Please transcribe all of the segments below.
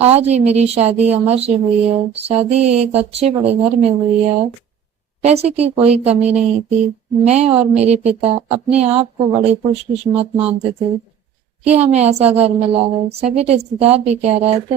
آج ہی میری شادی امر سے ہوئی ہے۔ شادی ایک اچھے بڑے گھر میں ہوئی ہے۔ پیسے کی کوئی کمی نہیں تھی۔ میں اور میرے پتا اپنے آپ کو بڑے خوش قسمت مانتے تھے کہ ہمیں ایسا گھر ملا ہے۔ سبھی رشتے دار بھی کہہ رہے تھے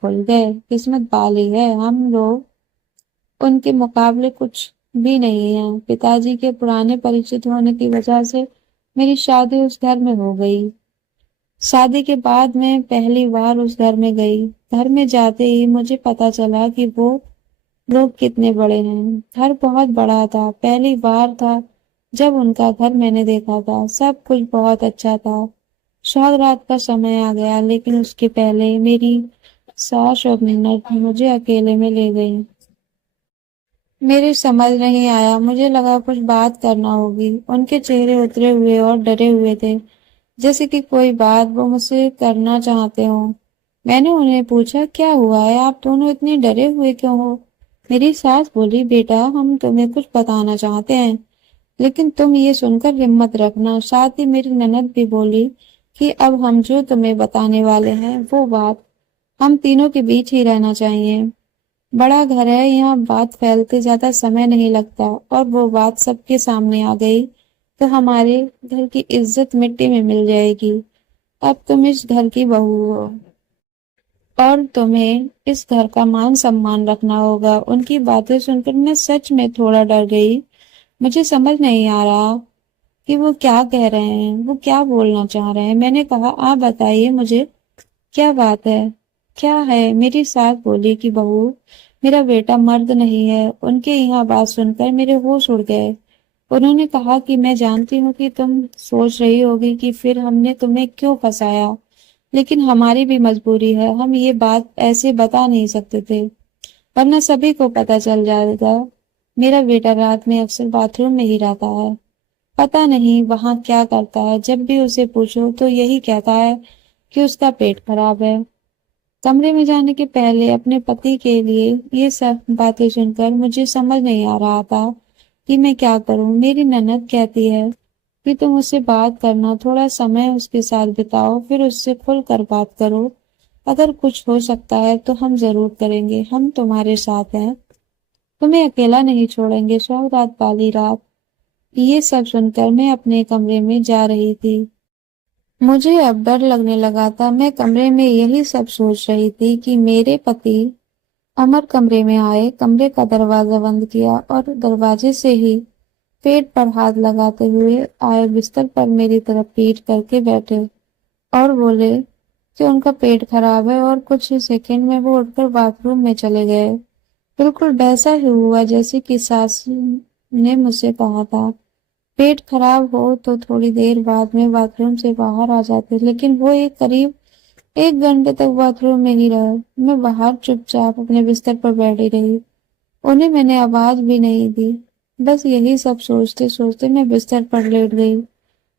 کھل گئے، قسمت والی ہے۔ ہم لوگ ان کے مقابلے کچھ بھی نہیں ہیں۔ پتا جی کے پرانے پریچت ہونے کی وجہ سے میری شادی اس گھر میں ہو گئی۔ شادی کے بعد میں پہلی بار اس گھر میں گئی۔ گھر میں جاتے ہی مجھے پتا چلا کہ وہ لوگ کتنے بڑے ہیں۔ گھر بہت بڑا تھا۔ پہلی بار تھا جب ان کا گھر میں نے دیکھا تھا۔ سب کچھ بہت اچھا تھا۔ شاید رات کا سمے آ گیا، لیکن اس کے پہلے میری ساس اور نند مجھے اکیلے میں لے گئی۔ میری سمجھ نہیں آیا، مجھے لگا کچھ بات کرنا ہوگی۔ ان کے چہرے اترے ہوئے اور ڈرے ہوئے تھے، جیسے کہ کوئی بات وہ مجھ سے کرنا چاہتے ہوں۔ میں نے انہیں پوچھا، کیا ہوا ہے؟ آپ دونوں اتنے ڈرے ہوئے کیوں ہو؟ میری ساس بولی، بیٹا ہم تمہیں کچھ بتانا چاہتے ہیں، لیکن تم یہ سن کر ہمت رکھنا۔ ساتھ ہی میری نند بھی بولی کہ اب ہم جو تمہیں بتانے والے ہیں وہ بات ہم تینوں کے بیچ ہی رہنا چاہیے۔ بڑا گھر ہے، یہاں بات پھیلتے زیادہ سمے نہیں لگتا، اور وہ بات سب کے سامنے آ گئی تو ہمارے گھر کی عزت مٹی میں مل جائے گی۔ اب تم اس گھر کی بہو ہو اور تمہیں اس گھر کا مان سمان رکھنا ہوگا۔ ان کی باتیں سن کر میں سچ میں تھوڑا ڈر گئی۔ مجھے سمجھ نہیں آ رہا کہ وہ کیا کہہ رہے ہیں، وہ کیا بولنا چاہ رہے ہیں۔ میں نے کہا، آپ بتائیے مجھے، کیا بات ہے؟ کیا ہے؟ میری ساس بولی کہ بہو، میرا بیٹا مرد نہیں ہے۔ ان کے یہاں بات سن کر میرے ہوش اڑ گئے۔ انہوں نے کہا کہ میں جانتی ہوں کہ تم سوچ رہی ہوگی کہ پھر ہم نے تمہیں کیوں پھنسایا، لیکن ہماری بھی مجبوری ہے۔ ہم یہ بات ایسے بتا نہیں سکتے تھے، ورنہ سبھی کو پتہ چل جائے گا۔ میرا بیٹا رات میں اکثر باتھ روم میں ہی رہتا ہے۔ پتہ نہیں وہاں کیا کرتا ہے۔ جب بھی اسے پوچھو تو یہی کہتا ہے کہ اس کا پیٹ خراب ہے۔ کمرے میں جانے کے پہلے اپنے پتی کے لیے یہ سب باتیں سن کر مجھے سمجھ نہیں آ رہا تھا کہ میں کیا کروں۔ میری نند کہتی ہے کہ تم اس سے بات کرنا، تھوڑا سمے اس کے ساتھ بتاؤ، پھر اس سے کھل کر بات کرو۔ اگر کچھ ہو سکتا ہے تو ہم ضرور کریں گے، ہم تمہارے ساتھ ہیں، تمہیں اکیلا نہیں چھوڑیں گے۔ سوگات والی رات۔ یہ سب سن کر میں اپنے کمرے میں جا رہی تھی۔ مجھے اب ڈر لگنے لگا تھا۔ میں کمرے میں یہی سب سوچ رہی تھی کہ میرے پتی امر کمرے میں آئے، کمرے کا دروازہ بند کیا اور دروازے سے ہی پیٹ پر ہاتھ لگاتے ہوئے آئے، بستر پر میری طرف پیٹ کر کے بیٹھے اور بولے کہ ان کا پیٹ خراب ہے، اور کچھ سیکنڈ میں وہ اٹھ کر باتھ روم میں چلے گئے۔ بالکل ویسا ہی ہوا جیسے کہ ساس نے مجھ سے کہا تھا۔ پیٹ خراب ہو تو تھوڑی دیر بعد میں باتھ روم سے باہر آ جاتے، لیکن وہ قریب 1 گھنٹے تک باتھ روم میں ہی رہے۔ میں باہر چپ چاپ اپنے بستر پر بیٹھی رہی، انہیں میں نے آواز بھی نہیں دی۔ بس یہی سب سوچتے سوچتے میں بستر پر لیٹ گئی۔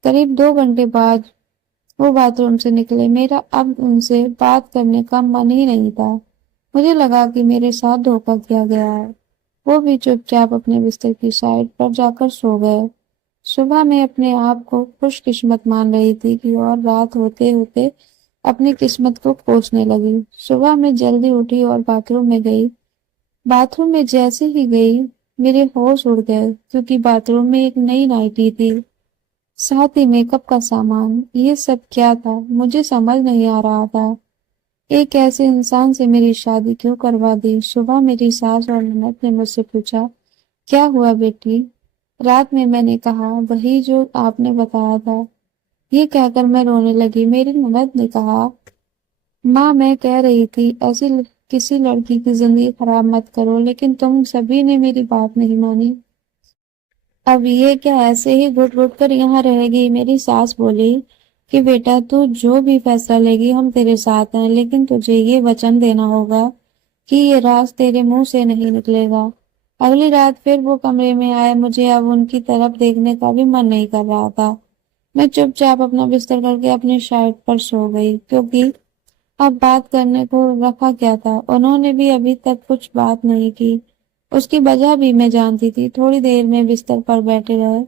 قریب 2 گھنٹے بعد وہ باتھ روم سے نکلے۔ میرا اب ان سے بات کرنے کا من ہی نہیں تھا۔ مجھے لگا کہ میرے ساتھ دھوکہ کیا گیا ہے۔ وہ بھی چپ چاپ اپنے بستر کی سائڈ پر جا کر سو گئے۔ صبح میں اپنے آپ کو خوش قسمت مان رہی تھی کہ اور رات ہوتے ہوتے اپنی قسمت کو کوسنے لگی۔ صبح میں جلدی اٹھی اور باتھ روم میں گئی۔ باتھ روم میں جیسے ہی گئی میرے ہوش اڑ گئے، کیونکہ باتھ روم میں ایک نئی نائٹی تھی، ساتھ ہی میک اپ کا سامان۔ یہ سب کیا تھا؟ مجھے سمجھ نہیں آ رہا تھا۔ ایک ایسے انسان سے میری شادی کیوں کروا دی؟ صبح میری ساس اور نند نے مجھ سے پوچھا، کیا ہوا بیٹی؟ رات میں نے کہا، وہی جو آپ نے بتایا تھا۔ یہ کہہ کر میں رونے لگی۔ میری نند نے کہا، ماں میں کہہ رہی تھی ایسی کسی لڑکی کی زندگی خراب مت کرو، لیکن تم سبھی نے میری بات نہیں مانی۔ اب یہ کیا ایسے ہی گھٹ گھٹ کر یہاں رہے گی؟ میری ساس بولی کہ بیٹا تو جو بھی فیصلہ لے گی ہم تیرے ساتھ ہیں، لیکن تجھے یہ وچن دینا ہوگا کہ یہ راز تیرے منہ سے نہیں نکلے گا۔ اگلی رات پھر وہ کمرے میں آئے۔ مجھے اب ان کی طرف دیکھنے کا بھی من نہیں کر رہا تھا۔ میں چپ چاپ اپنا بستر کر کے اپنی سائڈ پر سو گئی، کیونکہ اب بات کرنے کو رکھا کیا تھا۔ انہوں نے بھی ابھی تک کچھ بات نہیں کی، اس کی وجہ بھی میں جانتی تھی۔ تھوڑی دیر میں بستر پر بیٹھے رہے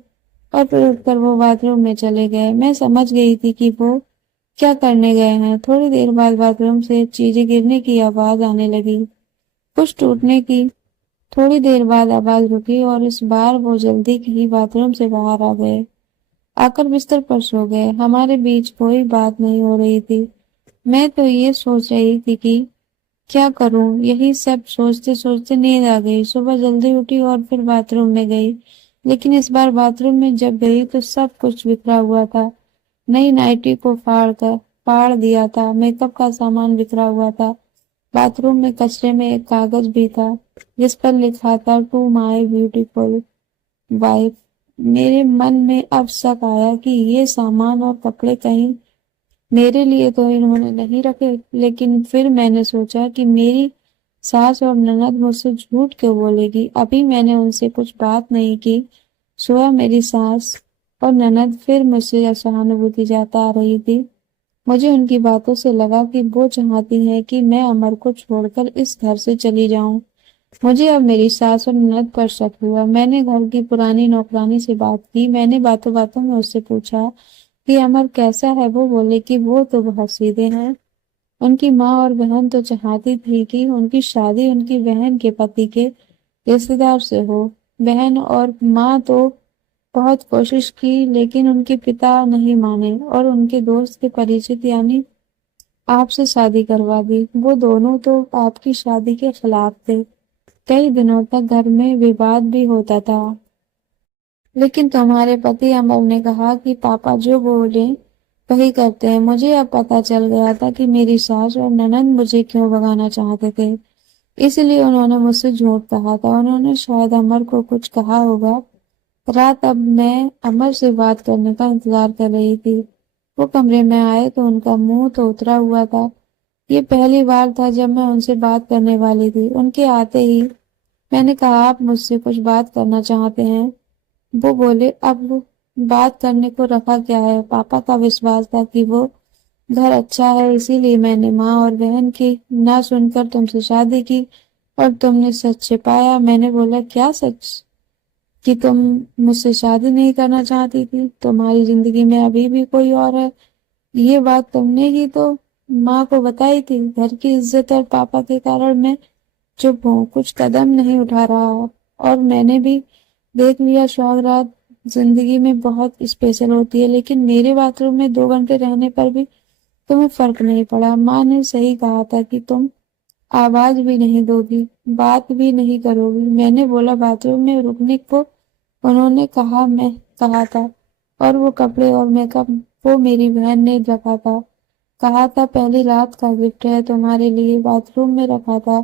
اور پھر اٹھ کر وہ باتھ روم میں چلے گئے۔ میں سمجھ گئی تھی کہ وہ کیا کرنے گئے ہیں۔ تھوڑی دیر بعد باتھ روم سے چیزیں گرنے کی آواز آنے لگی، کچھ ٹوٹنے کی۔ تھوڑی دیر بعد آواز رکی اور اس بار وہ جلدی ہی باتھ روم سے باہر آ گئے، آ کر بستر پر سو گئے۔ ہمارے بیچ کوئی بات نہیں ہو رہی تھی۔ میں تو یہ سوچ رہی تھی کہ کیا کروں۔ یہی سب سوچتے سوچتے نیند آ گئی۔ صبح جلدی اٹھی اور پھر باتھ روم میں گئی، لیکن اس بار باتھ روم میں جب گئی تو سب کچھ بکھرا ہوا تھا۔ نئی نائٹی کو پھاڑ دیا تھا، میک اپ کا سامان بکھرا ہوا تھا۔ باتھ روم میں کچرے میں ایک کاغذ بھی تھا جس پر لکھا تھا ٹو مائی بیوٹیفل وائف۔ میرے من میں اب شک آیا کہ یہ سامان اور کپڑے کہیں میرے لیے تو انہوں نے نہیں رکھے، لیکن پھر میں نے سوچا کہ میری ساس اور نند مجھ سے جھوٹ کیوں بولے گی۔ ابھی میں نے ان سے کچھ بات نہیں کی۔ صبح میری ساس اور نند پھر مجھ سے سہانوبوتی جتا رہی تھی۔ مجھے ان کی باتوں سے لگا کہ وہ چاہتی ہیں کہ میں امر کو چھوڑ کر اس گھر سے چلی جاؤں۔ مجھے اب میری ساس اور نند پر شک ہوا۔ میں نے گھر کی پرانی نوکرانی سے بات کی۔ میں نے باتوں باتوں میں اس سے پوچھا کہ امر کیسا ہے۔ وہ بولے کہ وہ تو بہت سیدھے ہیں۔ ان کی ماں اور بہن تو چاہتی تھی کہ ان کی شادی ان کی بہن کے پتی کے رشتے دار سے ہو۔ بہن اور ماں تو بہت کوشش کی، لیکن ان کے پتا نہیں مانے اور ان کے دوست کے پریچت یعنی آپ سے شادی کروا دی۔ وہ دونوں تو آپ کی شادی کے خلاف تھے۔ کئی دنوں تک گھر میں وواد بھی ہوتا تھا، لیکن تمہارے پتی امر نے کہا کہ پاپا جو بولے وہی کرتے ہیں۔ مجھے اب پتا چل گیا تھا کہ میری ساس اور ننند مجھے کیوں بھگانا چاہتے تھے۔ اس لیے انہوں نے مجھ سے جھوٹ کہا تھا۔ انہوں نے شاید امر کو کچھ کہا ہوگا۔ رات اب میں امر سے بات کرنے کا انتظار کر رہی تھی۔ وہ کمرے میں آئے تو ان کا منہ تو اترا ہوا تھا۔ یہ پہلی بار تھا جب میں ان سے بات کرنے والی تھی۔ ان کے آتے ہی میں نے کہا آپ مجھ سے کچھ بات کرنا چاہتے ہیں؟ وہ بولے اب بات کرنے کو رکھا کیا ہے، پاپا کا وشواس تھا کہ وہ گھر اچھا ہے، اسی لیے میں نے ماں اور بہن کی نہ سن کر تم سے شادی کی اور تم نے سچ چھپایا۔ میں نے بولا کیا سچ؟ کہ تم مجھ سے شادی نہیں کرنا چاہتی تھی، تمہاری زندگی میں ابھی بھی کوئی اور ہے۔ یہ بات تم نے ہی تو ماں کو بتائی تھی۔ گھر کی عزت اور پاپا کے کارن میں چپ ہوں، کچھ قدم نہیں اٹھا رہا، اور میں نے بھی دیکھ لیا سہاگرات زندگی میں بہت اسپیشل ہوتی ہے، لیکن میرے باتھ روم میں 2 گھنٹے رہنے پر بھی تمہیں فرق نہیں پڑا۔ ماں نے صحیح کہا تھا کہ تم آواز بھی نہیں دو گی، بات بھی نہیں کرو گی۔ میں نے بولا باتھ روم میں رکنے کو انہوں نے کہا تھا، اور وہ کپڑے اور میک اپ وہ میری بہن نے رکھا تھا، کہا تھا پہلی رات کا گفٹ ہے تمہارے لیے، باتھ روم میں رکھا تھا۔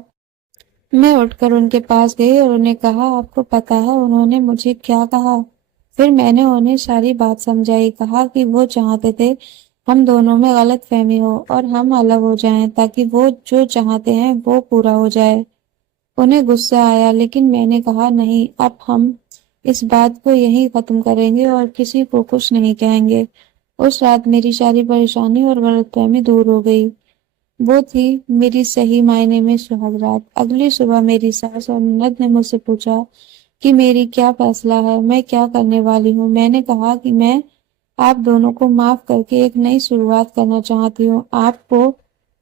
میں اٹھ کر ان کے پاس گئی اور انہیں کہا آپ کو پتا ہے انہوں نے مجھے کیا کہا؟ پھر میں نے انہیں ساری بات سمجھائی، کہا کہ وہ چاہتے تھے ہم دونوں میں غلط فہمی ہو اور ہم الگ ہو جائیں تاکہ وہ جو چاہتے ہیں وہ پورا ہو جائے۔ انہیں غصہ آیا، لیکن میں نے کہا نہیں، اب ہم اس بات کو یہیں ختم کریں گے اور کسی کو کچھ نہیں کہیں گے۔ اس رات میری ساری پریشانی اور غلط فہمی دور ہو گئی۔ وہ تھی میری صحیح معنی میں سہاگ رات۔ اگلی صبح میری ساس اور نند نے مجھ سے پوچھا کہ میری کیا فیصلہ ہے، میں کیا کرنے والی ہوں۔ میں نے کہا کہ میں آپ دونوں کو معاف کر کے ایک نئی شروعات کرنا چاہتی ہوں۔ آپ کو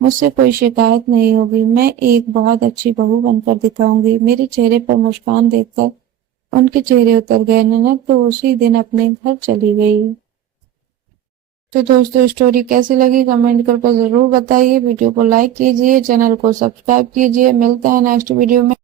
مجھ سے کوئی شکایت نہیں ہوگی، میں ایک بہت اچھی بہو بن کر دکھاؤں گی۔ میرے چہرے پر مسکان دیکھ کر ان کے چہرے اتر گئے۔ نند تو اسی دن اپنے گھر چلی گئی۔ تو دوستو اسٹوری کیسی لگی کمنٹ کر ضرور بتائیے، ویڈیو کو لائک کیجیے، چینل کو سبسکرائب کیجیے۔ ملتا ہے نیکسٹ ویڈیو میں۔